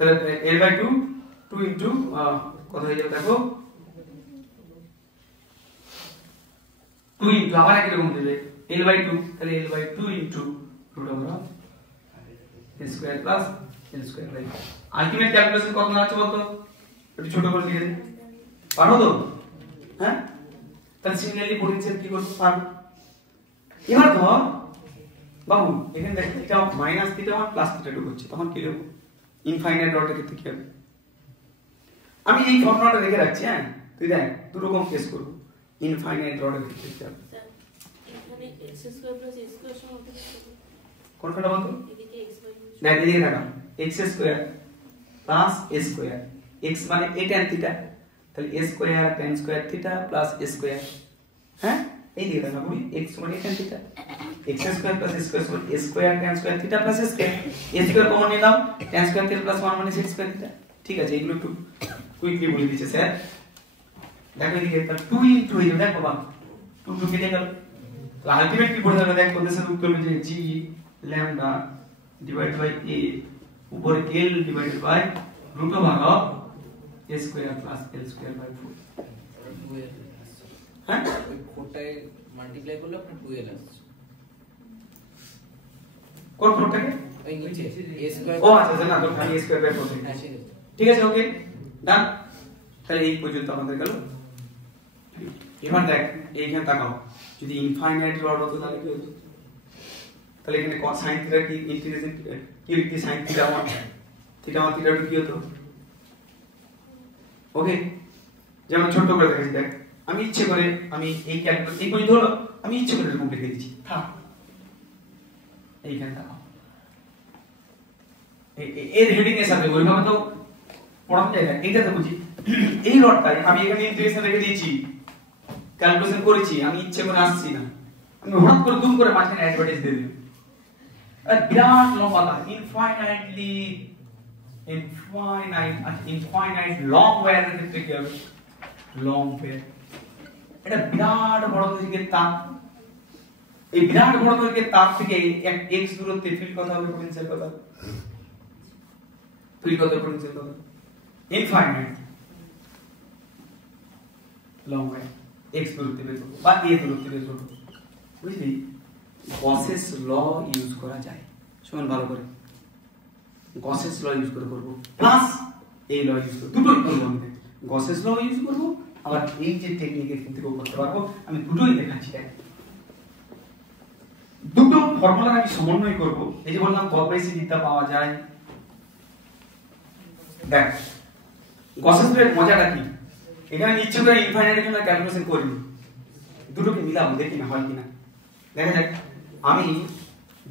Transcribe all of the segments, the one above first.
তাহলে L/2 2 into কত হয়ে যাবে দেখো 2 ইনটু আবার একই রকম দেবে L/2 তাহলে L/2 into √a square plus l square by ultimate calculation কত না আছে বলতো একটু ছোট করে লিখে দিন পারো তো হ্যাঁ তাহলে সিমিলারলি পোটেনশিয়াল কি করব পারো এবার ধর বাবু এখানে দেখ theta minus theta 1 plus theta 2 হচ্ছে তখন কি লিখব ইনফাইনাইট রডের ক্ষেত্রে কি হবে আমি এই ফর্মুলাটা রেখে রাখছি হ্যাঁ তুই দেখ দু রকম কেস করব ইনফাইনাইট রডের ক্ষেত্রে কি হবে এখানে x square plus a square সমান কোনটা বলতো এদিকে x বাই দেখ এদিকে দেখো x square plus a square x মানে a tan থিটা তাহলে a square tan square theta plus a square হ্যাঁ এই দিকে দেখো বুঝি x মানে tan theta x square plus a square সমান a square tan square theta plus a square a square common নিয়ে নাও tan স্কয়ার থিটা প্লাস 1 মানে 6 square theta ঠিক আছে এগুলো একটু কুইকলি বলে দিয়েছে স্যার দেখো এদিকে তাহলে 2 ইনটু হয়ে যাবে দেখো বাবা 2 কেটে গেল তো আলটিমেট কি পড়ে যাবে দেখ কোনদের উত্তর হলো যে g lambda divided by a উপরে l divided by root of a square plus l square by 4 হ্যাঁ ওই 4টায় মাল্টিপ্লাই করলে আপনার 2l আসছে কোন 4টাকে ওই নিচে a স্কয়ার ও আচ্ছা না তো খালি a square by 4 হ্যাঁ ঠিক আছে ঠিক আছে ওকে ডান তাহলে এই পর্যন্ত আমাদের গেল এবার দেখ এইখানে তাকাও যদি ইনফাইনাইট রড হতো তাহলে কি হতো তাহলে এখানে sin থিটা কি ইন্টিগ্রেশন কি লিখতে sin থিটা 1 থিটা 1 থিটা 2 কি হতো ওকে যেমন ছোট করে দেখাচ্ছি দেখ আমি ইচ্ছে করে আমি এই ক্যালকুলেট এই পর্যন্ত হলো আমি ইচ্ছে করে এরকম লিখে দিচ্ছি থাক এইখানে তাকাও এর হেডিং এর সাথে ওইভাবে তো পড়ানো যায় না এইটা তো বুঝি এই রডটাই আমি এখানে ইন্টিগ্রেশন রেখে দিয়েছি ক্যালকুলেশন করেছি আমি ইচ্ছে করে আসছি না আমি হঠাৎ করে দুম করে মাঝখানে অ্যাডভার্টাইজ দিয়ে দিলাম আর বিরাট লম্বা তার ইনফাইনাইট লং ওয়্যার এর ক্ষেত্রে কি হবে লং ওয়্যার এটা বিরাট বড় দৈর্ঘ্যের তার এই বিরাট বড় দৈর্ঘ্যের তার থেকে এক x দূরত্বে ফিল্ড কত হবে পোটেনশিয়াল কত হবে ফিল্ড কত পোটেনশিয়াল কত ইনফাইনাইট লং ওয়্যার x দূরত্বে বের করব বা a দূরত্বে বের করব বুঝলি গসেস ল ইউজ করা যায় শুনুন ভালো করে গসেস ল ইউজ করে করব প্লাস এই ল ইউজ করব দুটোই করব আমি গসেস ল ইউজ করব আবার এই যে টেকনিকের ক্ষেত্রে করতে পারবো আমি দুটোই দেখাচ্ছি দেখ দুটো ফর্মুলা আমি সমন্বয় করব এই যে বললাম গস বাই সি বিদ্যা পাওয়া যায় দেখ গসেস ল এর মজাটা কি এখানে নিশ্চয় করে ইনফাইনাইটের জন্য ক্যালকুলেশন করিনি দুটোকে মিলাবো দেখি না হয় কিনা দেখা যাক আমি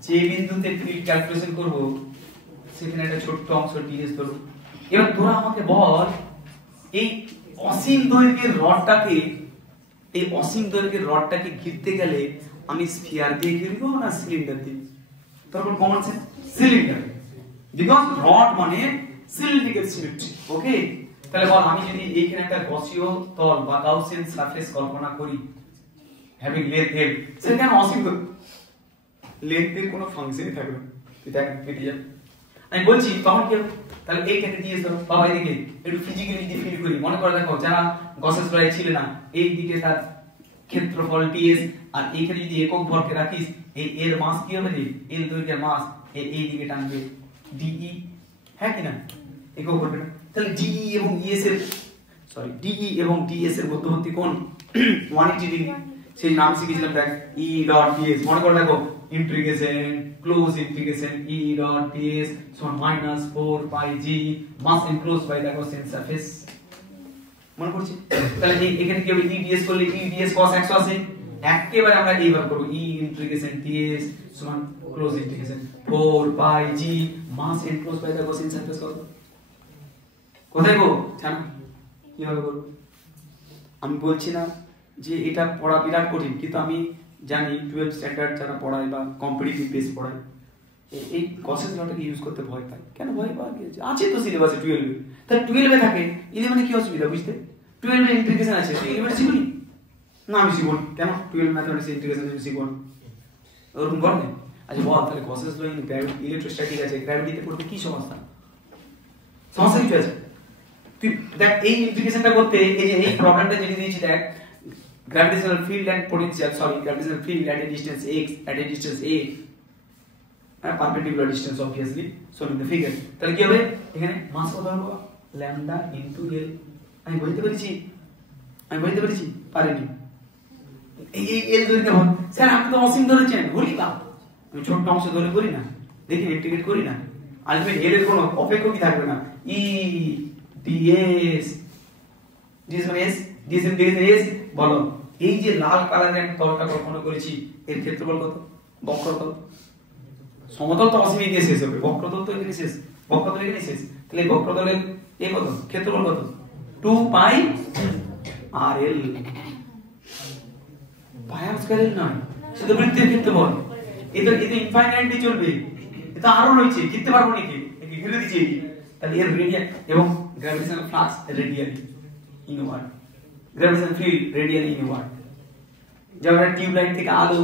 যে বিন্দুতে ফিল্ড ক্যালকুলেশন করব সেখানে একটা ছোট্ট অংশ ds ধরব এবার তোরা আমাকে বল এই অসীম দৈর্ঘ্যের রডটাকে ঘিরতে গেলে আমি স্ফিয়ার দিয়ে ঘিরবো না সিলিন্ডার দিয়ে তারপর common sense cylinder because rod মানে সিলিন্ড্রিক্যাল সিমেট্রি ওকে তাহলে বল আমি যদি এইখানে একটা গসীয় তল বা গাউসিয়ান সারফেস কল্পনা করি হ্যাভিং লেন্থ l সেখানে অসীম লেন্থের কোনো ফাংশনই থাকবে না তুই দেখ কেটে যাবে আমি বলছি তখন কি হবে তাহলে এইটাকে দিয়ে দাও বাবা এদিকে একটু ফিজিক্যালি যদি ফিল করি মনে করে দেখো যারা গসেস ল ছিল না এই দিকে তার ক্ষেত্রফল ds আর এইখানে যদি একক ভরকে রাখিস এই এর মাস কি হবে রে l দৈর্ঘ্যের মাস এই দিকে টানবে de হ্যাঁ কি না একক ভরকে তাহলে de এবং ds এর মধ্যবর্তী কোণ 180 ডিগ্রি সেই নাম শিখেছিলাম দেখ e ডট ds মনে করে দেখো integration close integration e dot ds সমান -4 pi g mass enclose by the Gaussian surface মনে পড়ছে তাহলে এখানে কি হবে e ds করলে e ds cos 180 একেবারে আমরা এইভাবে করব e ইন্টিগ্রেশন ds সমান close integration 4 pi g mass enclose by the Gaussian surface কত কোথায় গো জানো কিভাবে করব আমি বলছি না যে এটা পড়া বিরাট কঠিন কিন্তু আমি জানি 12 স্ট্যান্ডার্ড যারা পড়ায় বা কম্পিটিটিভ বেস পড়ায় এই গসেস লটাকে ইউজ করতে ভয় পায় কেন ভয় পায় কি আছে তো সিলেবাসে 12 এ তাহলে 12 এ থাকে 11 এ কি অসুবিধা বুঝতে 12 এ ইন্টিগ্রেশন আছে 11 এ শিখুনি না আমি শিখব কেন 12 ম্যাথমেটিক্স ইন্টিগ্রেশন আমি শিখব ওরকম করবে আচ্ছা বল তাহলে Gauss's law in gravity electrostatic আছে গ্র্যাভিটিতে পড়তে কি সমস্যা সমস্যা কিছু আছে? তুই দেখ এই ইন্টিগ্রেশনটা করতে এই যে এই প্রবলেমটা যদি দিয়েছি দেখ gravitational field and potential gravitational field at a distance x at a distance a perpendicular distance obviously shown in the figure তাহলে কি হবে এখানে মাস কত হবে lambda into l আমি বলতে পেরেছি পারিনি এই l ধরে কেমন স্যার আপনি তো অসীম ধরেছেন বলি না আমি ছোট অংশ ধরে করি না দেখি ইন্টিগ্রেট করি না আলটিমেট l এর কোনো অপেক্ষক কি থাকবে না e ds ds মানে s ds ইন্টিগ্রেশন s বলো এই যে লাল কালারের তলটা কল্পনা করেছি এর ক্ষেত্রফল কত বক্রতল সমতল তো অসীমে গিয়ে শেষ হবে বক্রতল তো এখানে শেষ বক্রতল এখানে শেষ তাহলে বক্রতলের এ কত ক্ষেত্রফল কত 2 পাই rl পাই আর স্কয়ার নয় শুধু বৃত্তের ক্ষেত্রফল এটা ইনফাইনাইটলি চলবে এটা আরো রয়েছে লিখতে পারবো নাকি একে ঘিরে দিয়েছি তাহলে এর রেডিয়াস এবং gravitational flux radially inward gravitational field radially inward যেমন টিউব লাইট থেকে আলো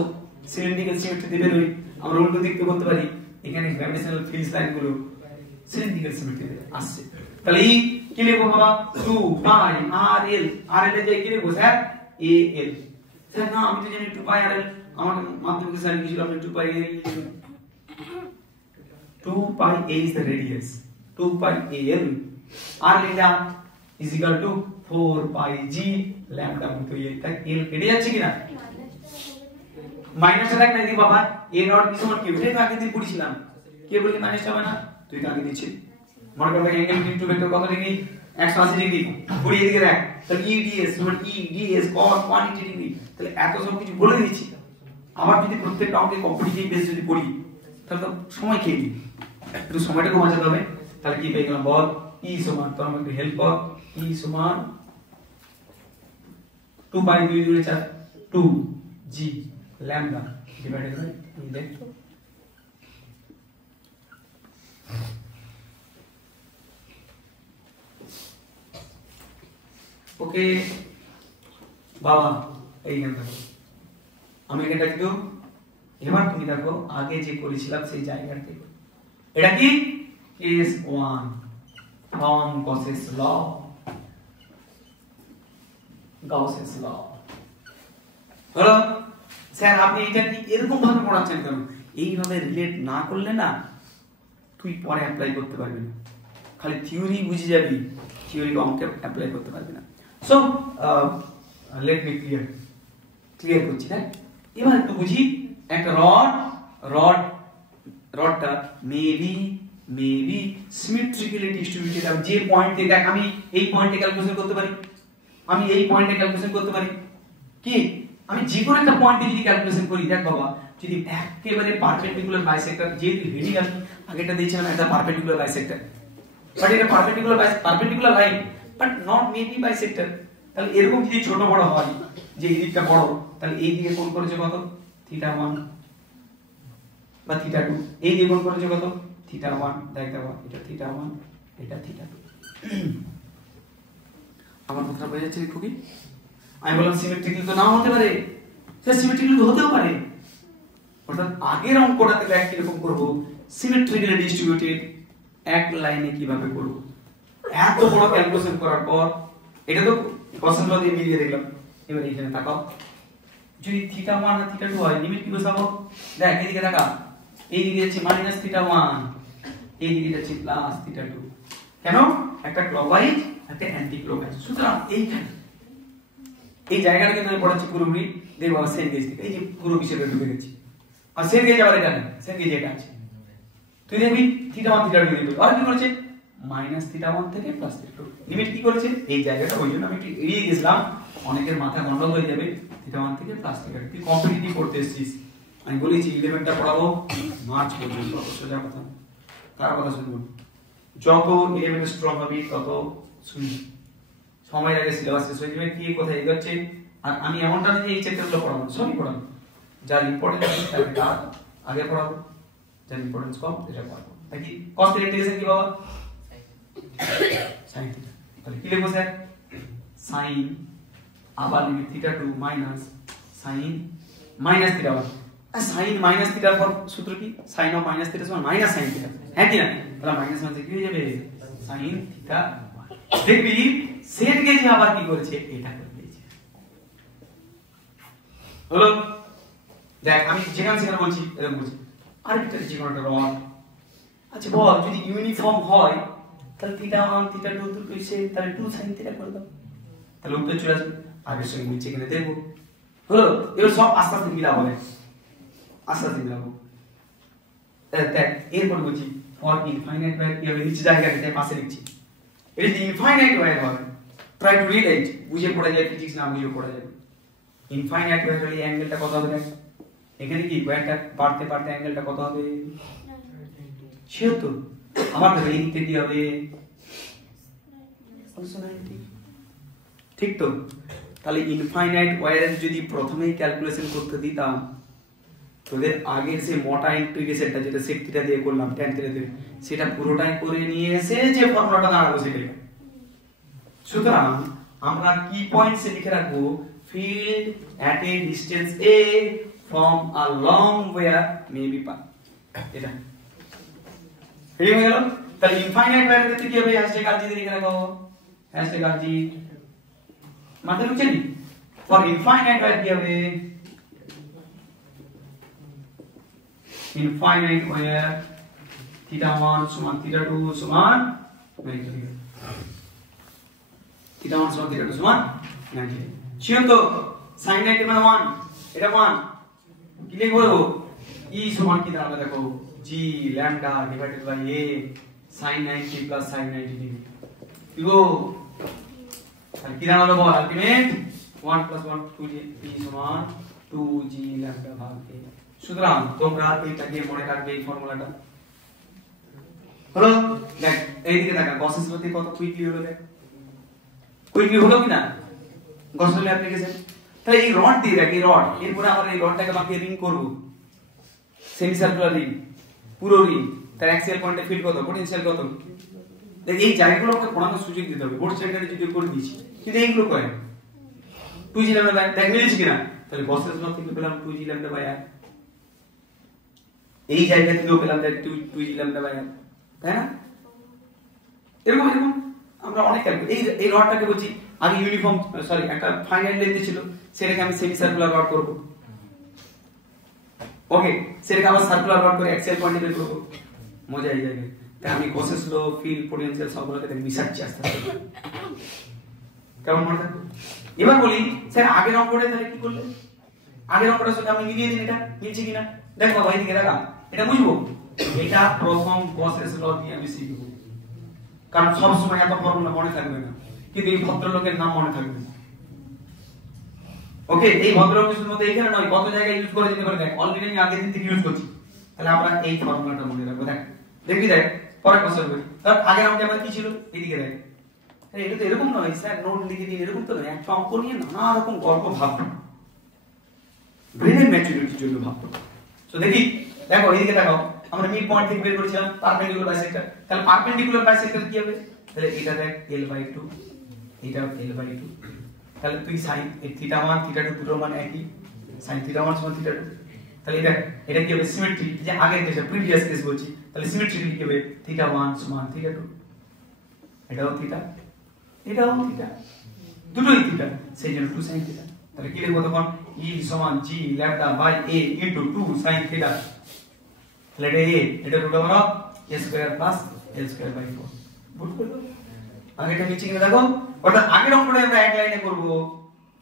সিলিন্ড্রিক্যাল সিমেট্রিতে বের হয় আমরা উল্টো দিক থেকে বলতে পারি এখানে গ্র্যাভিটেশনাল ফিল্ড লাইনগুলো সিলিন্ড্রিক্যাল সিমেট্রিতে আসছে তাহলে এই কি লিখবো বাবা 2 পাই rl rl এর জায়গায় কি লিখবো স্যার al স্যার না আমি তো জানি 2 পাই rl আমার মাধ্যমিক স্যার কি ছিল আপনি 2 পাই al 2 pi a is the radius 2 pi al r lambda is equal to 4 pi g lambda তো এই তাই l কেটে যাচ্ছে কিনা মাইনাসটা দেখ না দি বাবা a নট কি সমান কি এটা তো আগে দিন পড়িছিলাম কে বলি মাইনাসটা হবে না তুই তো আগে দিছিস মনে কর অ্যাঙ্গেল ইনটু ভেক্টর কত ডিগ্রি 180 ডিগ্রি ঘুরিয়ে এদিকে রাখ তাহলে eds সমান eds cos 180 ডিগ্রি তাহলে এত সব কিছু বলে দিয়েছি আবার যদি প্রত্যেকটা অঙ্কে কম্পিটিটিভ বেস যদি পড়ি তাহলে তো সময় খেয়ে নি একটু সময়টাকে বাঁচাতে হবে তাহলে কি পেয়ে গেলাম বল e সমান তো আমাকে হেল্প কর e সমান 2 পাই 2 দুই 4 2 g lambda ডিভাইডেড বাই এই দেখো ওকে বাবা এইখানে দেখো আমি এখানটা কিন্তু এবার তুমি দেখো আগে যে করেছিলাম সেই জায়গাটা দেখো এটা কি কেস 1 from Gauss's law হলো স্যার আপনি এটা কি এরকম ভাবে পড়াচ্ছেন কেন এইভাবে রিলেট না করলে না তুই পরে অ্যাপ্লাই করতে পারবি না খালি থিওরি বুঝে যাবি থিওরি অঙ্কে অ্যাপ্লাই করতে পারবি না সো লেট মি ক্লিয়ার করছি না এবার একটু বুঝি একটা রডটা মেবি সিমেট্রিক্যালি ডিস্ট্রিবিউটেড আর যে পয়েন্টে দেখ আমি এই পয়েন্টে ক্যালকুলেশন করতে পারি কি আমি যে কোনো একটা পয়েন্টে যদি ক্যালকুলেশন করি দেখ বাবা যদি একেবারে পারপেন্ডিকুলার বাইসেক্টর যেহেতু রেডিয়াল আগেটা দিয়েছিলাম একটা পারপেন্ডিকুলার বাইসেক্টর বাট এটা perpendicular line but not maybe bisector তাহলে এরকম যদি ছোট বড় হয় যে এই দিকটা বড় তাহলে এই দিকে কোণ করেছে কত θ1 বা θ2 এই দিকে কোণ করেছে কত θ1 দেখ দাও এটা θ1 এটা θ2 আমার কথা বোঝা যাচ্ছে খুবই আমি বললাম সিমেট্রিক্যাল তো নাও হতে পারে স্যার সিমেট্রিক্যাল তো হতেও পারে অর্থাৎ আগের অঙ্কটাতে দেখ কিরকম করব সিমেট্রিক্যালি ডিস্ট্রিবিউটেড এক লাইনে কিভাবে করব এত বড় ক্যালকুলেশন করার পর এটা তো কোশ্চেন দিয়ে মিলিয়ে দেখলাম এবার এখানে তাকাও যদি θ1 আর θ2 হয় লিমিট কি বসাবো দেখ এদিকে তাকা এই দিকে যাচ্ছে -θ1 এই দিকে যাচ্ছে +θ2 কেন একটা ক্লকওয়াইজ একটা অ্যান্টি ক্লকওয়াইজ সুতরাং এইখানে এই জায়গাটা কিন্তু আমি পড়াচ্ছি পুরোপুরি দেখো সেন গেজ থেকে এই যে পুরো বিষয়টা ঢুকে গেছি আর সেন গেজ আবার এটা নেই সেন গেজ এটা আছে তুই দেখবি θ1 θ2 দিবি আর কি করেছে -θ1 থেকে +θ2 লিমিট কি করেছে এই জায়গাটা ওই জন্য আমি একটু এড়িয়ে গেছিলাম অনেকের মাথা গন্ডগোল হয়ে যাবে θ1 থেকে +θ2 তুই কম্পিটিটিভ করতে এসেছিস আমি বলেছি 11টা পড়াবো মার্চ পর্যন্ত সোজা কথা তার কথা শুনবো যত 11 স্ট্রং হবে তত শুনবি সময় লাগে সিলেবাস শেষ হয়ে যাবে কি কোথায় এগোচ্ছে আর আমি এমনটা যে এই চ্যাপ্টারগুলো পড়াবো সবই পড়াবো যার ইম্পর্টেন্স আছে তার আগে পড়াবো যার ইম্পর্টেন্স কম এটা পড়াবো নাকি কস্ট ইন্টিগ্রেশন কি বাবা sin থিটা তাহলে কি লিখবো স্যার sin আবার লিমিট θ2 মাইনাস sin -θ1 আর sin -θ পর সূত্র কি sin of -θ সমান -sin θ হ্যাঁ কি না তাহলে মাইনাস মানে কি হয়ে যাবে sin থিটা দেখবি সেট গেছে আবার কি করেছে এটা করে দিয়েছে হলো দেখ আমি যেখানে সেখানে বলছি এরকম বলছি আরবিট্রারি যে কোনো একটা রড আচ্ছা বল যদি ইউনিফর্ম হয় তাহলে থিটা 1 থিটা 2 দুটো সে তাহলে 2 sin থিটা করে দাও তাহলে উত্তর চলে আসবে আগের সঙ্গে নিচে এখানে দেখবো হলো এগুলো সব আস্তে আস্তে মিলাবো আস্তে আস্তে মিলাবো দেখ এরপর বলছি ফর ইনফাইনাইট ওয়্যার কি হবে নিচে জায়গাটা পাশে লিখছি এটা যদি ইনফাইনাইট ওয়্যার হবে ট্রাই টু রিলেট বুঝে পড়া যায় ফিজিক্স না বুঝে পড়া যাবে ইনফাইনাইট ওয়্যার হলে অ্যাঙ্গেলটা কত হবে দেখ এখানে কি ওয়্যারটা বাড়তে বাড়তে অ্যাঙ্গেলটা কত হবে 76 আমার তো এই দিকে কি হবে ঠিক তো তাহলে ইনফাইনাইট ওয়্যারের যদি প্রথমেই ক্যালকুলেশন করতে দিতাম তোদের আগের যে মোটা ইন্টিগ্রেশনটা যেটা sec থিটা দিয়ে করলাম tan থিটা দিয়ে সেটা পুরোটাই করে নিয়ে এসে যে ফর্মুলাটা দাঁড়ালো সেটাই সুতরাং আমরা কি পয়েন্টসে লিখে রাখবো field at a distance a from a long wire may be passed এটা এই হয়ে গেল তাহলে ইনফাইনাইট ওয়্যারের ক্ষেত্রে কি হবে হ্যাশট্যাগ আরজি দিয়ে লিখে রাখো হ্যাশট্যাগ আরজি মাথায় ঢুকছে নি ফর ইনফাইনাইট ওয়্যার কি হবে ইনফাইনাইট ওয়্যার থিটা 1 সমান থিটা 2 সমান 90 থিটা 1 সমান থিটা 2 সমান 90 শিওর তো sin 90 মানে 1 এটা 1 কি লিখবো e সমান কি দাঁড়াবে দেখো g lambda divided by a sin 90 plus sin 90 degree লিখো তাহলে কি দাঁড়ালো বল আলটিমেট 1 plus 1 2g e সমান 2g lambda ভাগ a সুতরাং তোমরা এইটাকে মনে রাখবে এই ফর্মুলাটা হলো দেখ এইদিকে দেখা গসেস ল কত কুইকলি হলো দেখ কুইকলি হলো কি না গসেস ল অ্যাপ্লিকেশন তাহলে এই রড দিয়ে দেখ এই রড এরপরে আমরা এই রডটাকে বাকিয়ে রিং করব সেমি সার্কুলার রিং পুরো রিং তার অ্যাক্সিয়াল পয়েন্টে ফিল্ড কত পটেনশিয়াল কত দেখ এই জায়গাগুলো আমাকে পড়ানোর সুযোগ দিতে হবে বোর্ড স্ট্যান্ডার্ডে যদি করে দিয়েছি কিন্তু এইগুলো করে 2g ল্যাম্ডা দেখ মিলেছে কিনা তাহলে গসেস ল থেকে পেলাম 2g ল্যাম্ডা বাই r এই জায়গা থেকেও পেলাম দেখ 2g ল্যাম্ডা বাই r তাই না এরকম এরকম আমরা অনেক এই রডটাকে বলছি আগে ইউনিফর্ম সরি একটা ফাইনাইট লেন্থ ছিল সেটাকে আমি সেমি সার্কুলার রড করব ওকে সেটাকে আবার সার্কুলার রড করে অ্যাক্সিয়াল পয়েন্টে বের করব মজা এই জায়গায় তাই আমি গসেস ল ফিল্ড পটেনশিয়াল সবগুলোকে মিশাচ্ছি আস্তে আস্তে কেমন মনে থাকবে এবার বলি স্যার আগের অঙ্কটা তাহলে কি করলে আগের অঙ্কটার সাথে আমি মিলিয়ে দিন এটা মিলছে কিনা দেখো বাবা এইদিকে দেখা এটা বুঝবো এটা প্রথম গসেস ল দিয়ে আমি শিখব কারণ সব সময় এত ফর্মুলা মনে থাকবে না কিন্তু এই ভদ্রলোকের নাম মনে থাকবে ওকে এই ভদ্রলোকের শুধু এখানে নয় কত জায়গায় ইউজ করা যেতে পারে দেখ অলরেডি আমি আগের দিন থেকে ইউজ করছি তাহলে আমরা এই ফর্মুলাটা মনে রাখবো দেখ দেখবি দেখ পরে কোশ্চেন হবে তার আগে আমাকে আমার কি ছিল এদিকে দেখ এটা তো এরকম নয় স্যার নোট লিখে দিন এরকম তো নয় একটা অঙ্ক নিয়ে নানা রকম গল্প ভাববো ব্রেনের ম্যাচুরিটির জন্য ভাববো তো দেখি দেখো এইদিকে দেখো আমরা মিড পয়েন্ট থেকে বের করেছিলাম পারপেন্ডিকুলার বাইসেক্টর তাহলে পারপেন্ডিকুলার বাইসেক্টর কি হবে তাহলে এটা দেখ l/2 এটা l/2 তাহলে তুই sin থিটা 1 থিটা 2 দুটোর মান একই sin থিটা 1 সমান থিটা 2 তাহলে এটা কি হবে সিমেট্রি যে আগের কেস প্রিভিয়াস কেস বলছি তাহলে সিমেট্রি কি হবে থিটা 1 সমান থিটা 2 এটাও থিটা দুটোই থিটা সেই জন্য 2 sin থিটা তাহলে কি লিখবো তখন e সমান g lambda by a into 2 sin theta তাহলে এটা root over of a square plus l square by 4 বুঝ করলো আগেটা নিচে গিয়ে দেখো অর্থাৎ আগের অঙ্কটা আমরা এক লাইনে করব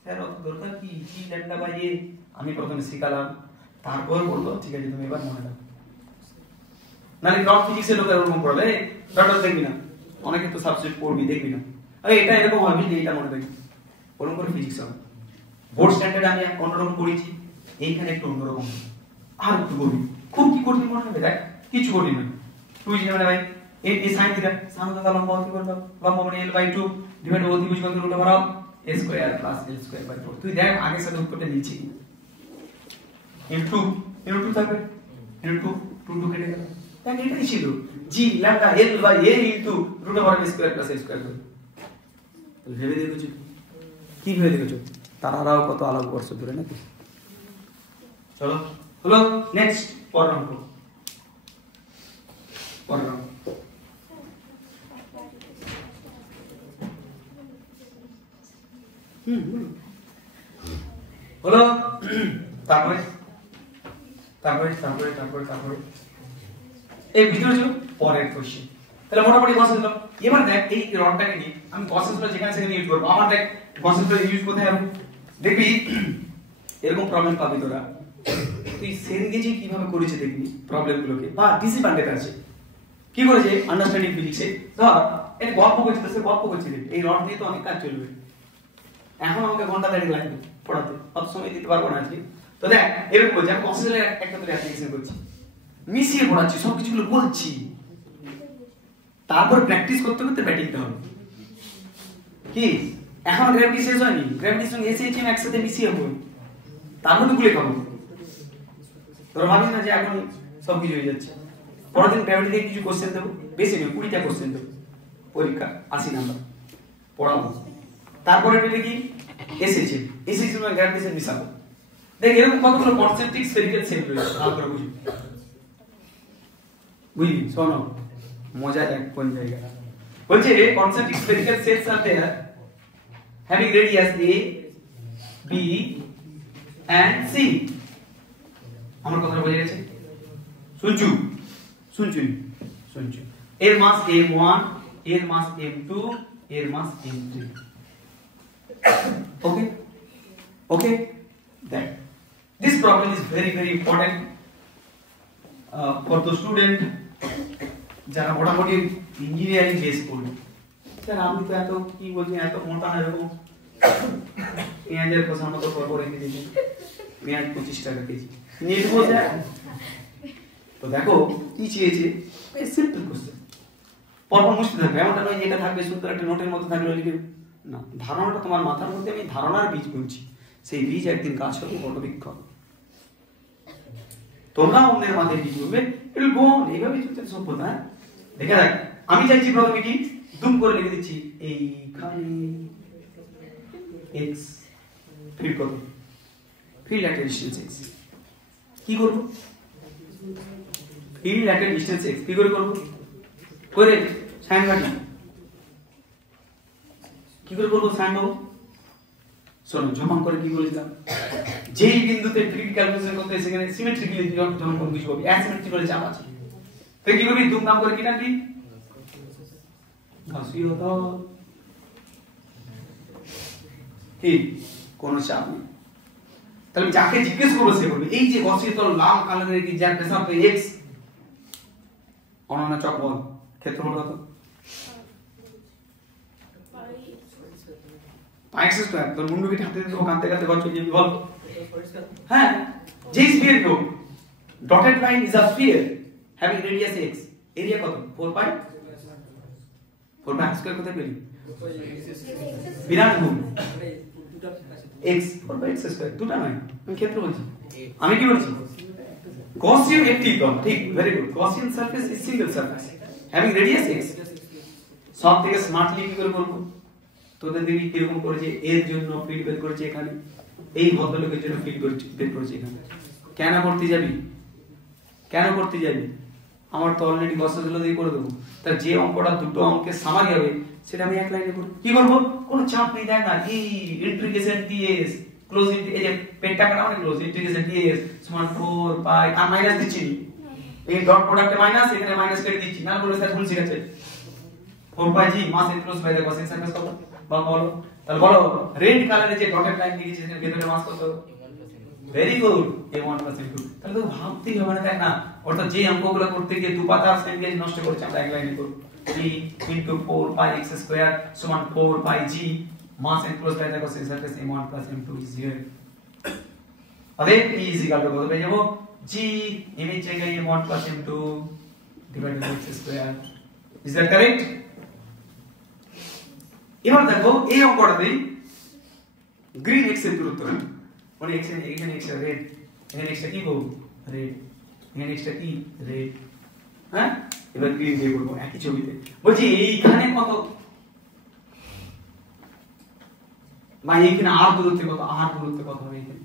স্যার অত দরকার কি g lambda by a আমি প্রথমে শিখালাম তারপর বলবো ঠিক আছে তুমি এবার মনে রাখো নালে ডট ফিজিক্সের লোকের ওরকম পড়লে ডট দেখবি না অনেকে তো সাবজেক্ট পড়বি দেখবি না আরে এটা এরকম হবে যে এটা মনে রাখবি ওরকম করে ফিজিক্স হবে বোর্ড স্ট্যান্ডার্ড আমি অন্যরকম করেছি এইখানে একটু অন্যরকম আর একটু করি খুব কি কঠিন মনে হবে দেখ কিছু কঠিন না তুই জানে ভাই এই sin থিটা সামনে লম্ব কি করব লম্ব মানে l/2 ডিভাইড অতিভুজ কত root over of a square plus l square by 4 তুই দেখ আগের সাথে উত্তরটা নিচে into 2 থাকবে into 2 কেটে গেল দেখ এটাই ছিল g lambda l by a into root over a square plus a square তাহলে ভেবে দেখো কি ভেবে দেখো তারাও কত আলাদা বর্ষ ধরে নাকি চলো হলো নেক্সট পরের অঙ্ক হলো তারপরে তারপরে তারপরে তারপরে তারপরে এই ভিডিও ছিল পরের কোশ্চেন। তাহলে মোটামুটি কনসেপ্ট হলো। এবার দেখ এই রডটাকে নিয়ে আমি কনসেপ্টটা যেখানে সেখানে ইউজ করব। আমার দেখ কনসেপ্টটা ইউজ কোথায় হবে দেখবি এরকম প্রবলেম পাবি তোরা। তুই সেন গেজে কিভাবে করেছে দেখবি প্রবলেমগুলোকে, বা ডিসি বান্ডেতে আছে কি করেছে আন্ডারস্ট্যান্ডিং ফিজিক্সে। ধর এই গল্প করছে, তো সে গল্প করছে এই রড দিয়ে তো অনেক কাজ চলবে। এখন আমাকে ঘন্টা দেড়েক লাগবে পড়াতে, অত সময় দিতে পারবো না আজকে। তো দেখ এরকম বলছি, আমি কনসেপ্টের একটা করে অ্যাপ্লিকেশন করছি, মিশিয়ে পড়াচ্ছি, সব কিছুগুলো বলছি, তারপর প্র্যাকটিস করতে করতে ব্যাটিংটা হবে। কি এখন গ্র্যাভিটি শেষ হয়নি, গ্র্যাভিটির সঙ্গে এসএইচএম একসাথে মিশিয়ে হবে, তারপর তো গুলে খাবো। তোরা ভাবিস না যে এখন সব কিছু হয়ে যাচ্ছে। পরের দিন গ্র্যাভিটি দিয়ে কিছু কোশ্চেন দেবো, বেশি নয় 20টা কোশ্চেন দেবো, পরীক্ষা 80 নাম্বার পড়াবো। তারপরে পেলে কি এসএইচএম, এসএইচএম এর গ্র্যাভিটেশন মিশাবো। দেখ এরকম কতগুলো কনসেন্ট্রিক স্ফেরিক্যাল সেল রয়েছে, ভালো করে বুঝি। বুঝলি শোনো মজা দেখ কোন জায়গা বলছে concentric spherical cells are there having radius a b and c। আমার কথা বোঝা গেছে? শুনছু শুনছু শুনছু। এর মাস m1, এর মাস m2, এর মাস m3। okay okay that this problem is very very important for the student যারা মোটামুটি ইঞ্জিনিয়ারিং বেস করবে। স্যার আমি তো এত কি বলছি, এত মোটা না, এরকম পেঁয়াজের খোসার মতো করে রেখে দিয়েছি, পেঁয়াজ 25 টাকা কেজি নিয়ে বসে। তো দেখো কি চেয়েছে, সিম্পল কোশ্চেন, পরপর মুছতে থাকবে। এমনটা নয় যেটা থাকবে সুন্দর একটা নোটের মতো থাকলে লিখে না, ধারণাটা তোমার মাথার মধ্যে, আমি ধারণার বীজ বুনছি, সেই বীজ একদিন গাছ হবে, বড় বৃক্ষ হবে। তোমরা অন্যের মাথায় বীজ বুনবে, এটা গোন এইভাবে চলছে সভ্যতা। দেখে দেখ আমি চাইছি প্রথমে কি দুম করে লিখে দিচ্ছি এইখানে x ফিল্ড কত, ফিল্ড অ্যাট ডিসটেন্স x। কি করব, ফিল্ড অ্যাট ডিসটেন্স x কি করে করব, করে সাইন কাটি কি করে করব, সাইন পাবো। শোনো জমা করে কি বলেছিলাম, যেই বিন্দুতে ফিল্ড ক্যালকুলেশন করতে সেখানে সিমেট্রিক্যালি যখন কোন কিছু হবে, অ্যাসিমেট্রিক্যালি চাপ আছে, তো কি করবি দুম নাম করে কি রাখবি, ঘাসিয়ে হতো কি কোন চাপ নেই। তাহলে যাকে জিজ্ঞেস করবো সে বলবে এই যে ঘাসিয়ে তো লাল কালারের কি যার পেশা তো x অনন্য চক বল ক্ষেত্রফল কত, পাই x স্কয়ার। তোর মুন্ডুকে হাতে দিয়ে কাঁদতে কাঁদতে ঘর চলে যাবি বল। হ্যাঁ যে sphere go dotted line is a sphere having radius x, area কত 4 পাই স্কয়ার কোথায় পেলি, বিরাট গুণ x 4 পাই x স্কয়ার, দুটো নয় আমি ক্ষেত্র বলছি। আমি কি বলছি গসিয়ান একটি কম, ঠিক very good. Gaussian surface is single surface having radius x। সব থেকে স্মার্টলি কি করে করব, তোদের দেখি কিরকম করেছে, এর জন্য ফিল্ড বের করেছে এখানে, এই ভদ্রলোকের জন্য ফিল্ড বের করেছে এখানে। কেন করতে যাবি, কেন করতে যাবি, আমার তো অলরেডি গসগুলো দিয়ে করে দেবো। তার যে অঙ্কটা দুটো অঙ্কের সামারি হবে সেটা আমি এক লাইনে করব। কি করব, কোনো চাপ নেই, দেখ না এই ইন্টিগ্রেশন ds ক্লোজ এই যে পেটটা কাটা মানে ক্লোজ ইন্টিগ্রেশন ds সমান 4 পাই আর মাইনাস দিচ্ছি, এই ডট প্রোডাক্টে মাইনাস, এখানে মাইনাস কেটে দিচ্ছি, না বলে স্যার ভুল শিখাচ্ছে। 4 পাই জি মাস enclose by the cosine surface কত বলো, তাহলে বলো রেড কালারে যে ডটেড লাইন লিখেছি এর ভেতরে মাস কত, ভেরি গুড a1 + a2। তাহলে তো ভাবতেই হবে না, দেখ না অর্থাৎ যে অঙ্কগুলো করতে গিয়ে দু পাতা সেন্টেন্স নষ্ট করেছে আমরা এক লাইনে করব। g * 4 পাই x স্কয়ার সমান 4 pi g mass enclose by the cosine surface a1 + m2 is here। अरे p = কত পেয়ে যাব, g ইমেজ জায়গায় a1 + m2 divided by x square. Is that correct? এবার দেখো এই অঙ্কটাতেই গ্রিন x এর দূরত্ব, মানে x এখানে x রেড, এখানে x কি বল রেড, এখানে x কি রেড। হ্যাঁ এবার গ্রিন দিয়ে করব একই ছবিতে। বলছি এইখানে কত, বা এইখানে r দূরত্বে কত, r দূরত্বে কত হবে এখানে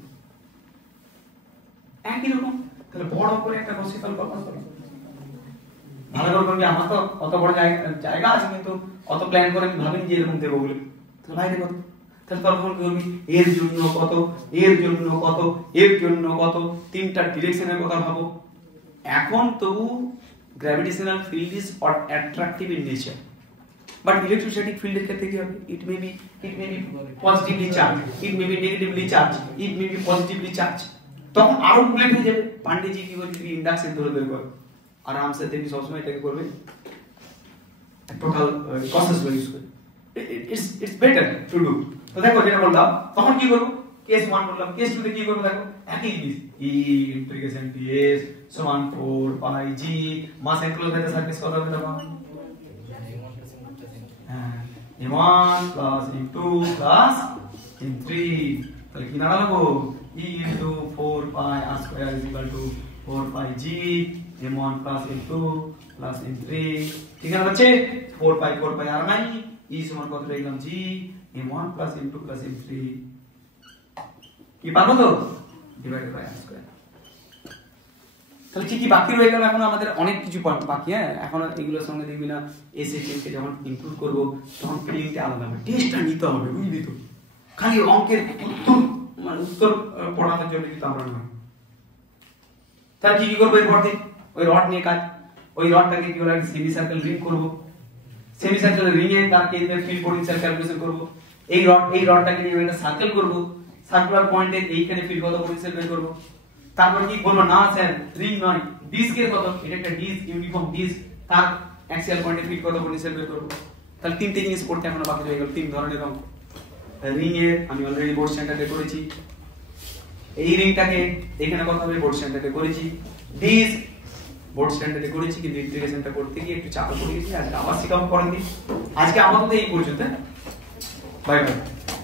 একই রকম। তাহলে বড় করে একটা গসিফল কল্পনা করো, ভালো করে করবি। আমার তো অত বড় জায়গা আছে কিন্তু অত প্ল্যান করে আমি ভাবিনি যে এরকম দেবো বলে। তো বাইরে কত, তাহলে তখন কি করবি, এর জন্য কত, এর জন্য কত, এর জন্য কত, তিনটা ডিরেকশনের কথা ভাবো। এখন তো gravitational field is attractive in nature, but electrostatic ফিল্ডের ক্ষেত্রে কি হবে, it may be positively charge, it may be negatively charge, it may be positively charge. তখন আরো বুলেট হয়ে যাবে। পান্ডেজি কি করবে, ইন্ডাকশন ধরে বের করবে আরামসে, দেখবি সবসময় এটাকে করবে টোটাল প্রসেস ইউজ করে। It's better to do. তো দেখো যেটা বললাম, তখন কি করব, কেস 1 বললাম, কেস 2 তে কি করব, দেখো একই জিনিস, ই ইন্টিগ্রেশন ds সমান 4 পাই g, মাস এনক্লোজ হতে সারফেস কত হবে তখন, হ্যাঁ m1 plus m2 plus m3, তাহলে কি দাঁড়ালো, e into 4 pi r square is equal to 4 pi g m1 plus m2 plus m3, ঠিক আছে বাচ্চা, 4 pi আর নাই, e সমান কত লিখলাম g m1 plus m2 plus m3, কি পাবো তো ডিভাইডেড বাই r স্কয়ার। তাহলে কি কি বাকি রয়ে গেল, এখন আমাদের অনেক কিছু বাকি, হ্যাঁ এখন এগুলোর সঙ্গে দেখবি না এসএসএম কে যখন ইনক্লুড করব তখন ফিলিংটা আলাদা হবে, টেস্টটা নিতে হবে, বুঝলি তো, খালি অঙ্কের উত্তর মানে উত্তর পড়ানোর জন্য কিন্তু আমরা নয়। তাহলে কি কি করবো এরপর দিন, ওই রড নিয়ে কাজ, ওই রডটাকে কি বলে সেমি সার্কেল রিং করব, সেমি সার্কেল রিং এ তার কেন্দ্রে ফিল্ড পোটেনশিয়াল ক্যালকুলেশন করব, এই রডটাকে নিয়ে একটা সার্কেল করব, সার্কুলার পয়েন্টে এইখানে ফিল্ড কত পোটেনশিয়াল বের করব। তারপর কি বলবো, না স্যার রিং নয় ডিস্কের কত, এটা একটা ডিস্ক, ইউনিফর্ম ডিস্ক, তার অ্যাক্সিয়াল পয়েন্টে ফিল্ড কত পোটেনশিয়াল বের করব। তাহলে তিনটে জিনিস পড়তে এখনো বাকি রয়ে গেল, তিন ধরনের অঙ্ক। রিং এর আমি অলরেডি বোর্ড সেন্টারে করেছি, এই রিংটাকে এখানে কত হবে বোর্ড সেন্টারে করেছি, ডিস্ক বোর্ড স্ট্যান্ডার্ডে করেছি, কিন্তু ইন্টিগ্রেশনটা করতে গিয়ে একটু চাপে পড়ে গেছি। আজকে আবার শেখাবো পরের দিন, আজকে আপাতত এই পর্যন্ত, বাই বাই।